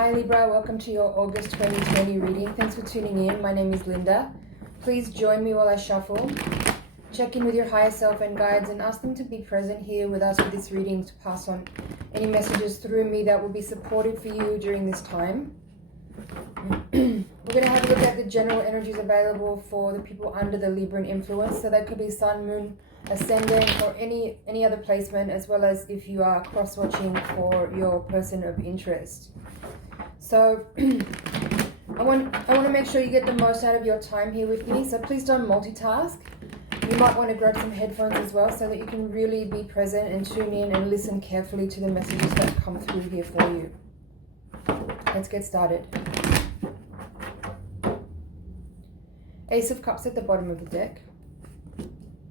Hi Libra, welcome to your August 2020 reading. Thanks for tuning in. My name is Linda. Please join me while I shuffle. Check in with your higher self and guides and ask them to be present here with us with this reading to pass on any messages through me that will be supportive for you during this time. We're going to have a look at the general energies available for the people under the Libran influence. So that could be Sun, Moon, Ascendant, or any other placement, as well as if you are cross-watching for your person of interest. So I want to make sure you get the most out of your time here with me. So please don't multitask. You might want to grab some headphones as well so that you can really be present and tune in and listen carefully to the messages that come through here for you. Let's get started. Ace of Cups at the bottom of the deck.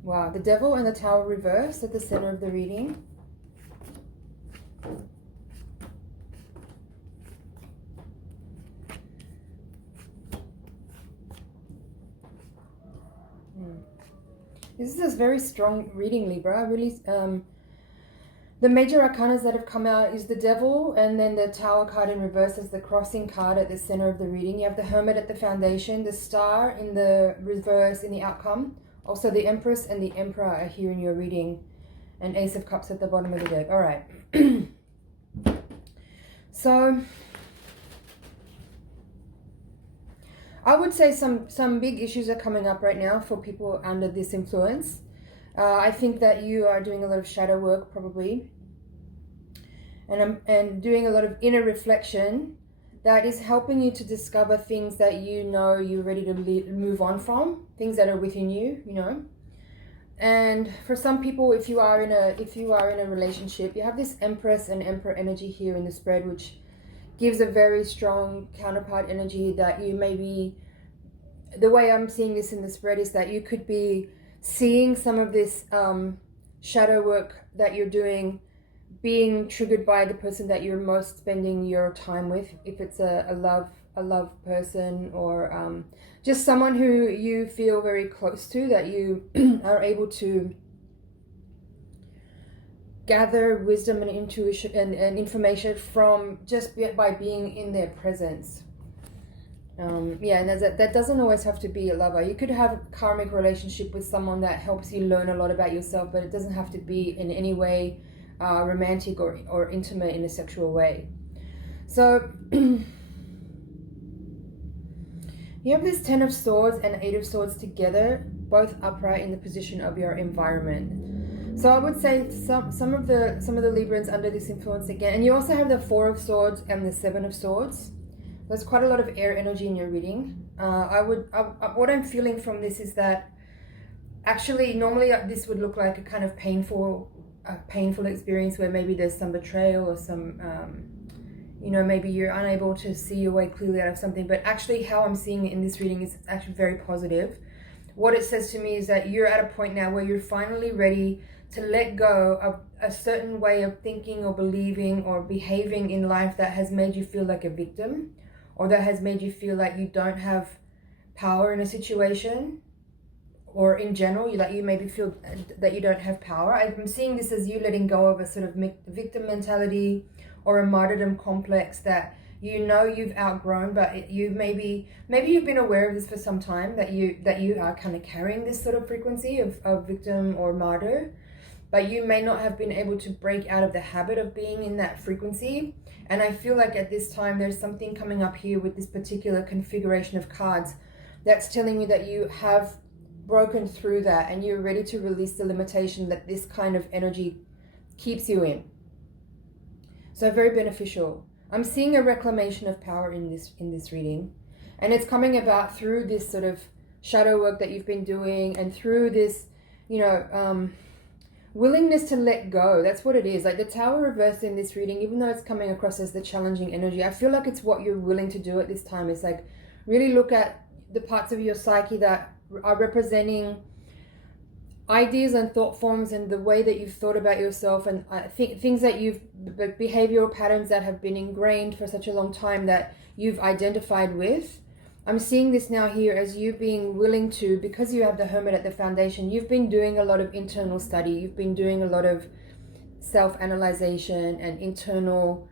Wow, the Devil and the Tower reversed at the center of the reading. This is a very strong reading, Libra. Really, the major arcanas that have come out is the Devil, and then the Tower card in reverse as the crossing card at the center of the reading. You have the Hermit at the foundation, the Star in the reverse in the outcome. Also, the Empress and the Emperor are here in your reading, and Ace of Cups at the bottom of the deck. All right. So I would say some big issues are coming up right now for people under this influence. I think that you are doing a lot of shadow work probably, and doing a lot of inner reflection that is helping you to discover things that you know you're ready to move on from, things that are within you, you know. And for some people, if you are in a relationship, you have this Empress and Emperor energy here in the spread, which gives a very strong counterpart energy that you may be, the way I'm seeing this in the spread is that you could be seeing some of this shadow work that you're doing being triggered by the person that you're most spending your time with, if it's a love person, or just someone who you feel very close to, that you are able to gather wisdom and intuition and information from just by being in their presence. Yeah, and that doesn't always have to be a lover. You could have a karmic relationship with someone that helps you learn a lot about yourself, but it doesn't have to be in any way romantic or intimate in a sexual way. So you have this Ten of Swords and Eight of Swords together, both upright in the position of your environment. So I would say some of the Librans under this influence again, and you also have the Four of Swords and the Seven of Swords. There's quite a lot of air energy in your reading. What I'm feeling from this is that actually normally this would look like a kind of painful experience where maybe there's some betrayal or some maybe you're unable to see your way clearly out of something, but actually how I'm seeing it in this reading is actually very positive. What it says to me is that you're at a point now where you're finally ready to let go of a certain way of thinking or believing or behaving in life that has made you feel like a victim, or that has made you feel like you don't have power in a situation, or in general, you maybe feel that you don't have power. I'm seeing this as you letting go of a sort of victim mentality or a martyrdom complex that you know you've outgrown, but you maybe you've been aware of this for some time, that you are kind of carrying this sort of frequency of victim or martyr, but you may not have been able to break out of the habit of being in that frequency. And I feel like at this time there's something coming up here with this particular configuration of cards that's telling me that you have broken through that and you're ready to release the limitation that this kind of energy keeps you in. So very beneficial. I'm seeing a reclamation of power in this reading, and it's coming about through this sort of shadow work that you've been doing, and through this willingness to let go. That's what it is. Like the Tower reversed in this reading, even though it's coming across as the challenging energy, I feel like it's what you're willing to do at this time. It's like really look at the parts of your psyche that are representing ideas and thought forms and the way that you've thought about yourself, and I think things that behavioral patterns that have been ingrained for such a long time that you've identified with. I'm seeing this now here as you being willing to, because you have the Hermit at the foundation, you've been doing a lot of internal study, you've been doing a lot of self-analyzation and internal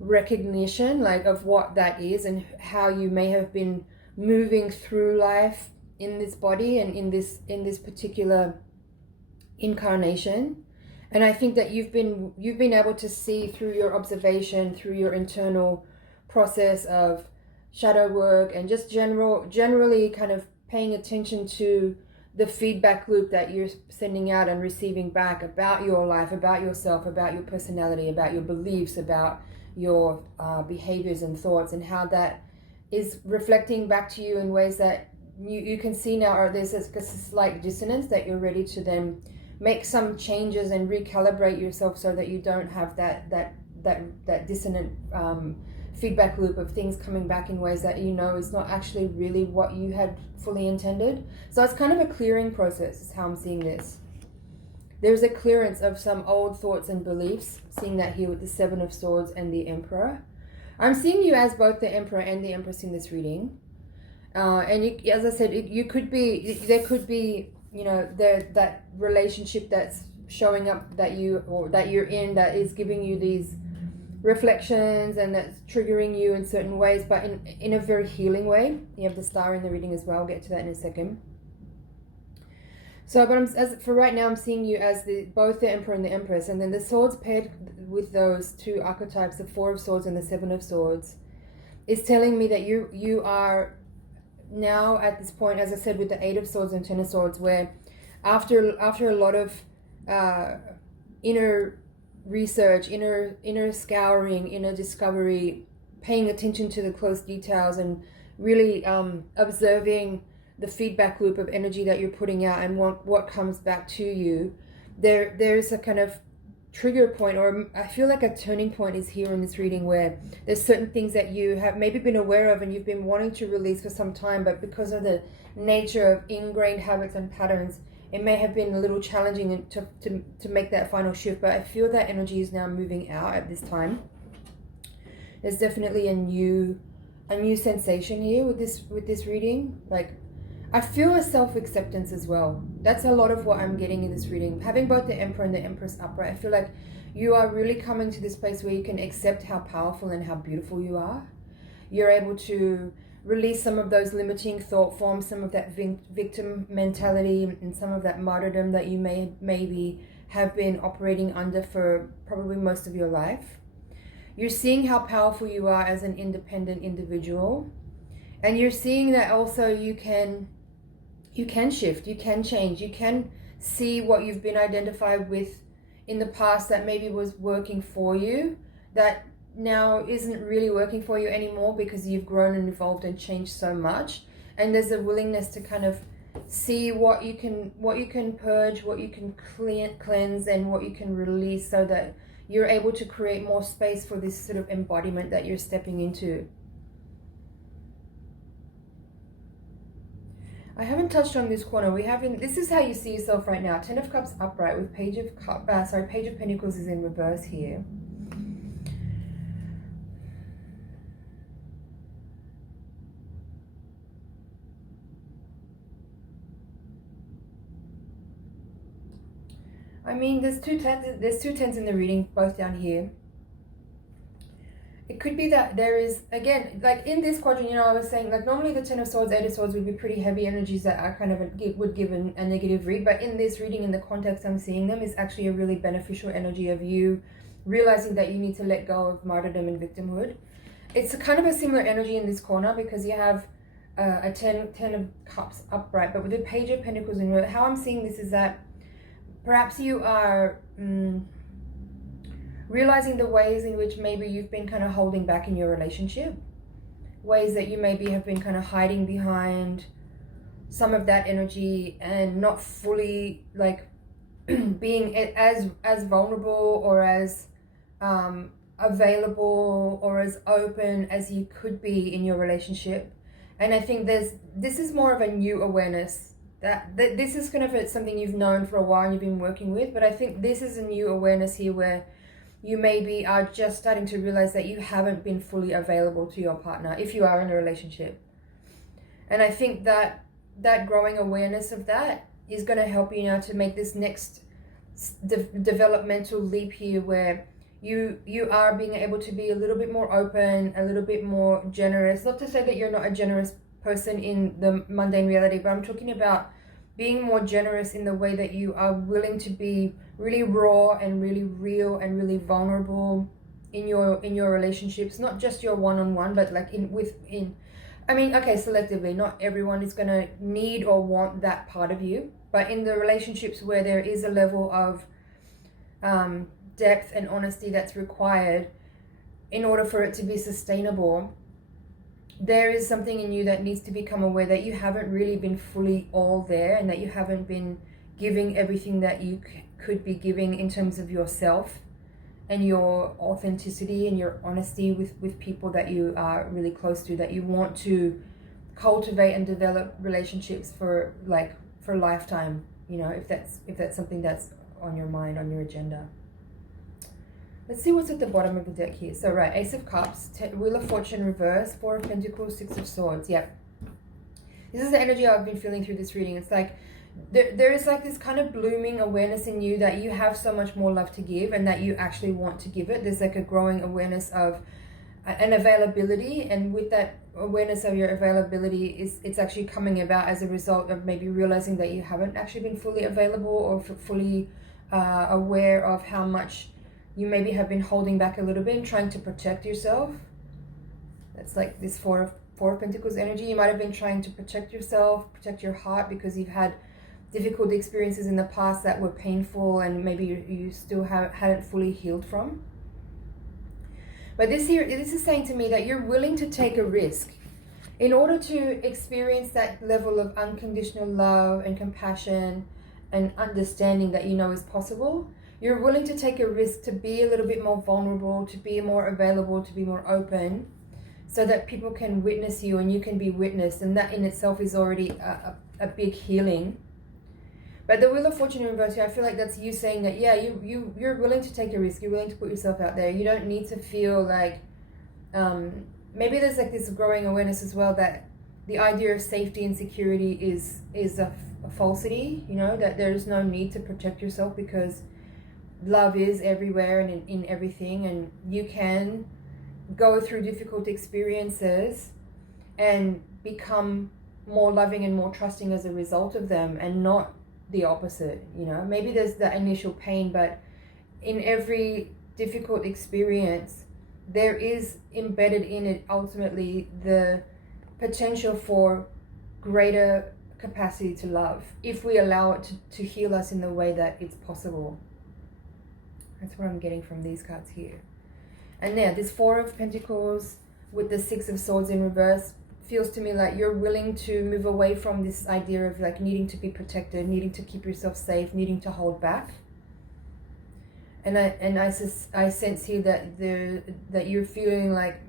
recognition, like, of what that is and how you may have been moving through life in this body and in this particular incarnation. And I think that you've been able to see through your observation, through your internal process of shadow work, and just generally kind of paying attention to the feedback loop that you're sending out and receiving back about your life, about yourself, about your personality, about your beliefs, about your behaviors and thoughts, and how that is reflecting back to you in ways that you can see now, or there's a slight dissonance that you're ready to then make some changes and recalibrate yourself so that you don't have that dissonant feedback loop of things coming back in ways that you know is not actually really what you had fully intended. So it's kind of a clearing process is how I'm seeing this. There's a clearance of some old thoughts and beliefs, seeing that here with the Seven of Swords and the Emperor. I'm seeing you as both the Emperor and the Empress in this reading. And you, as I said, there could be, you know, that relationship that's showing up that you're in, that is giving you these reflections and that's triggering you in certain ways, but in a very healing way. You have the Star in the reading as well. I'll get to that in a second. So, but as for right now, I'm seeing you as both the Emperor and the Empress, and then the swords paired with those two archetypes, the Four of Swords and the Seven of Swords, is telling me that you are now at this point, as I said, with the Eight of Swords and Ten of Swords, where after a lot of inner research, inner scouring, inner discovery, paying attention to the close details, and really observing the feedback loop of energy that you're putting out and what comes back to you, there's a kind of trigger point, or I feel like a turning point is here in this reading, where there's certain things that you have maybe been aware of and you've been wanting to release for some time, but because of the nature of ingrained habits and patterns, it may have been a little challenging to make that final shift. But I feel that energy is now moving out at this time. There's definitely a new sensation here with this reading. Like, I feel a self-acceptance as well. That's a lot of what I'm getting in this reading. Having both the Emperor and the Empress upright, I feel like you are really coming to this place where you can accept how powerful and how beautiful you are. You're able to release some of those limiting thought forms, some of that victim mentality, and some of that martyrdom that you maybe have been operating under for probably most of your life. You're seeing how powerful you are as an independent individual. And you're seeing that also you can shift, you can change, you can see what you've been identified with in the past that maybe was working for you, that now isn't really working for you anymore because you've grown and evolved and changed so much. And there's a willingness to kind of see what you can purge, what you can cleanse, and what you can release, so that you're able to create more space for this sort of embodiment that you're stepping into. I haven't touched on this corner. This is how you see yourself right now. Ten of Cups upright with Page of Pentacles is in reverse here. I mean, there's two tens in the reading, both down here. It could be that there is, again, like in this quadrant, you know, I was saying, like, normally the Ten of Swords, Eight of Swords would be pretty heavy energies that are kind of would give a negative read. But in this reading, in the context I'm seeing them, is actually a really beneficial energy of you realizing that you need to let go of martyrdom and victimhood. It's a kind of a similar energy in this corner, because you have a ten of Cups upright, but with the Page of Pentacles in reverse. How I'm seeing this is that perhaps you are realizing the ways in which maybe you've been kind of holding back in your relationship, ways that you maybe have been kind of hiding behind some of that energy and not fully, like, being as vulnerable or as available or as open as you could be in your relationship. And I think this is more of a new awareness that this is kind of something you've known for a while and you've been working with, but I think this is a new awareness here where you maybe are just starting to realize that you haven't been fully available to your partner if you are in a relationship. And I think that growing awareness of that is going to help you now to make this next developmental leap here, where you are being able to be a little bit more open, a little bit more generous. Not to say that you're not a generous person in the mundane reality, but I'm talking about being more generous in the way that you are willing to be really raw and really real and really vulnerable in your relationships, not just your one-on-one, but like I mean, okay, selectively, not everyone is going to need or want that part of you, but in the relationships where there is a level of depth and honesty that's required in order for it to be sustainable, there is something in you that needs to become aware that you haven't really been fully all there, and that you haven't been giving everything that you could be giving in terms of yourself and your authenticity and your honesty with people that you are really close to, that you want to cultivate and develop relationships for lifetime, you know, if that's something that's on your mind, on your agenda. Let's see what's at the bottom of the deck here. So, right, Ace of Cups, Wheel of Fortune reverse, Four of Pentacles, Six of Swords. Yep. This is the energy I've been feeling through this reading. It's like there is like this kind of blooming awareness in you that you have so much more love to give, and that you actually want to give it. There's like a growing awareness of an availability, and with that awareness of your availability, it's actually coming about as a result of maybe realizing that you haven't actually been fully available or fully aware of how much you maybe have been holding back a little bit and trying to protect yourself. That's like this Four of Pentacles energy. You might have been trying to protect yourself, protect your heart, because you've had difficult experiences in the past that were painful and maybe you still hadn't fully healed from. But this is saying to me that you're willing to take a risk in order to experience that level of unconditional love and compassion and understanding that you know is possible. You're willing to take a risk to be a little bit more vulnerable, to be more available, to be more open, so that people can witness you and you can be witnessed. And that in itself is already a big healing. But the Wheel of Fortune in reverse here, I feel like that's you saying that, yeah, you're willing to take a risk. You're willing to put yourself out there. You don't need to feel like, maybe there's like this growing awareness as well that the idea of safety and security is a falsity, you know, that there's no need to protect yourself because love is everywhere and in everything, and you can go through difficult experiences and become more loving and more trusting as a result of them, and not the opposite. You know, maybe there's the initial pain, but in every difficult experience there is embedded in it ultimately the potential for greater capacity to love, if we allow it to heal us in the way that it's possible. That's what I'm getting from these cards here. And now this Four of Pentacles with the Six of Swords in reverse feels to me like you're willing to move away from this idea of like needing to be protected, needing to keep yourself safe, needing to hold back. And I sense here that you're feeling like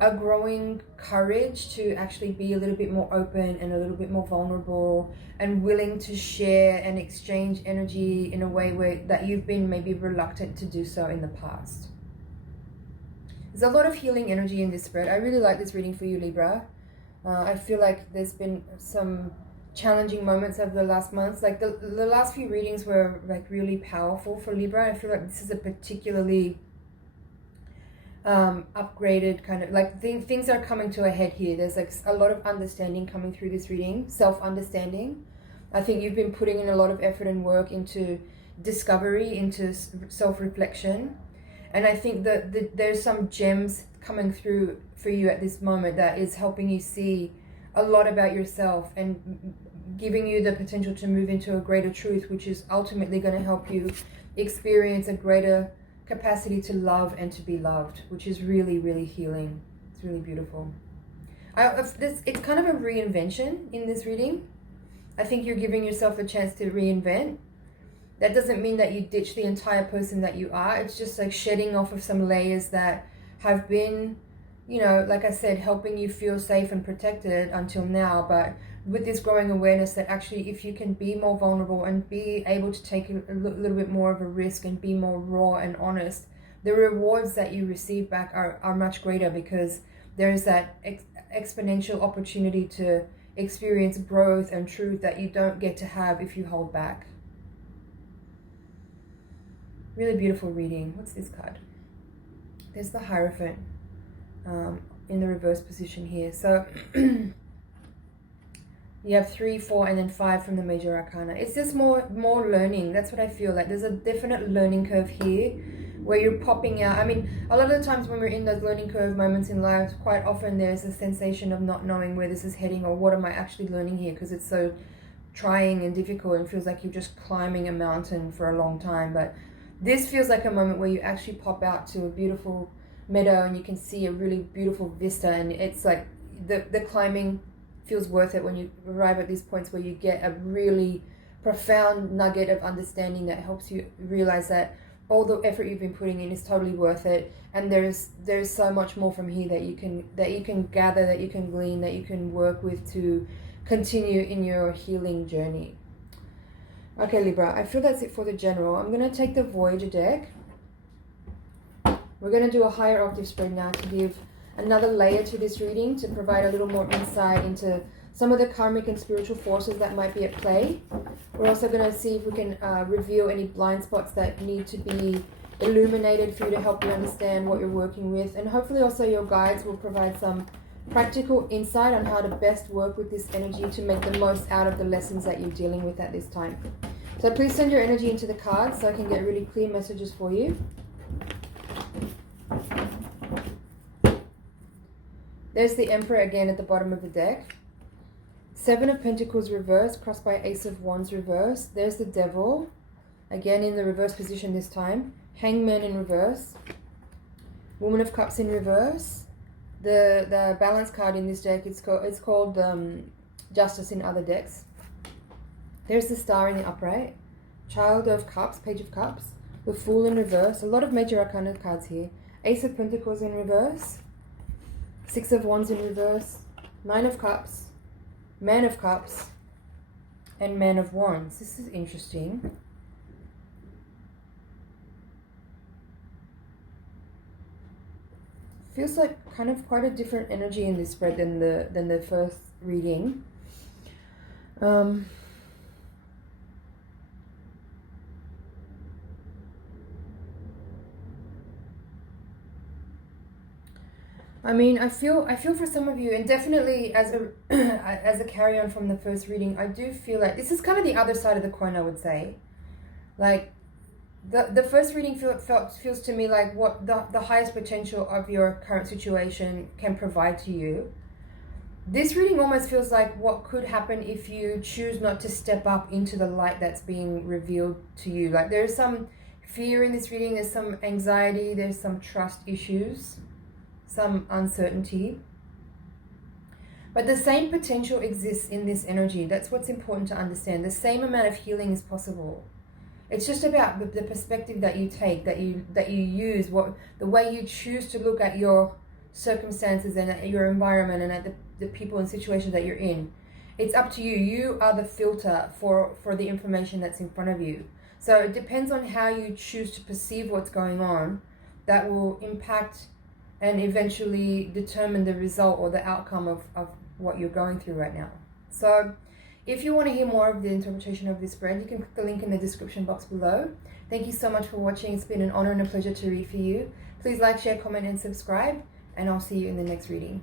a growing courage to actually be a little bit more open and a little bit more vulnerable and willing to share and exchange energy in a way that you've been maybe reluctant to do so in the past. There's a lot of healing energy in this spread. I really like this reading for you, Libra. I feel like there's been some challenging moments over the last months. Like the last few readings were like really powerful for Libra. I feel like this is a particularly upgraded kind of like things are coming to a head here. There's like a lot of understanding coming through this reading, self-understanding. I think you've been putting in a lot of effort and work into discovery, into self-reflection, and I think that there's some gems coming through for you at this moment that is helping you see a lot about yourself and giving you the potential to move into a greater truth, which is ultimately going to help you experience a greater capacity to love and to be loved, which is really, really healing. It's really beautiful. It's kind of a reinvention in this reading. I think you're giving yourself a chance to reinvent. That doesn't mean that you ditch the entire person that you are. It's just like shedding off of some layers that have been, you know, like I said, helping you feel safe and protected until now. But with this growing awareness that actually if you can be more vulnerable and be able to take a little bit more of a risk and be more raw and honest, the rewards that you receive back are much greater, because there is that exponential opportunity to experience growth and truth that you don't get to have if you hold back. Really beautiful reading. What's this card? There's the Hierophant in the reverse position here. So you have 3, 4, and then 5 from the major arcana. It's just more learning. That's what I feel like. There's a definite learning curve here where you're popping out. I mean, a lot of the times when we're in those learning curve moments in life, quite often there's a sensation of not knowing where this is heading or what am I actually learning here, because it's so trying and difficult and feels like you're just climbing a mountain for a long time. But this feels like a moment where you actually pop out to a beautiful meadow and you can see a really beautiful vista, and it's like the climbing feels worth it when you arrive at these points where you get a really profound nugget of understanding that helps you realize that all the effort you've been putting in is totally worth it, and there's so much more from here that you can gather, that you can glean, that you can work with to continue in your healing journey. Okay, Libra, I feel that's it for the general. I'm going to take the Voyager deck. We're going to do a higher octave spread now to give another layer to this reading, to provide a little more insight into some of the karmic and spiritual forces that might be at play. We're also going to see if we can reveal any blind spots that need to be illuminated for you to help you understand what you're working with. And hopefully also your guides will provide some practical insight on how to best work with this energy to make the most out of the lessons that you're dealing with at this time. So please send your energy into the cards so I can get really clear messages for you. There's the Emperor again at the bottom of the deck. 7 of Pentacles reversed, crossed by Ace of Wands reversed. There's the Devil, again in the reverse position this time. Hangman in reverse. Woman of Cups in reverse. The balance card in this deck, it's called Justice in other decks. There's the Star in the upright. Child of Cups, Page of Cups. The Fool in reverse. A lot of major arcana cards here. Ace of Pentacles in reverse. 6 of Wands in reverse. 9 of Cups. Man of Cups. And Man of Wands. This is interesting. Feels like kind of quite a different energy in this spread than the first reading. I mean, I feel for some of you, and definitely as a carry on from the first reading, I do feel like this is kind of the other side of the coin, I would say. Like the first reading feels to me like what the highest potential of your current situation can provide to you. This reading almost feels like what could happen if you choose not to step up into the light that's being revealed to you. Like there's some fear in this reading, there's some anxiety, there's some trust issues, some uncertainty. But the same potential exists in this energy. That's what's important to understand. The same amount of healing is possible. It's just about the perspective that you take, that you use, the way you choose to look at your circumstances and at your environment and at the people and situations that you're in. It's up to you. You are the filter for the information that's in front of you. So it depends on how you choose to perceive what's going on that will impact and eventually determine the result or the outcome of what you're going through right now. So if you want to hear more of the interpretation of this spread, you can click the link in the description box below. Thank you so much for watching. It's been an honor and a pleasure to read for you. Please like, share, comment, and subscribe, and I'll see you in the next reading.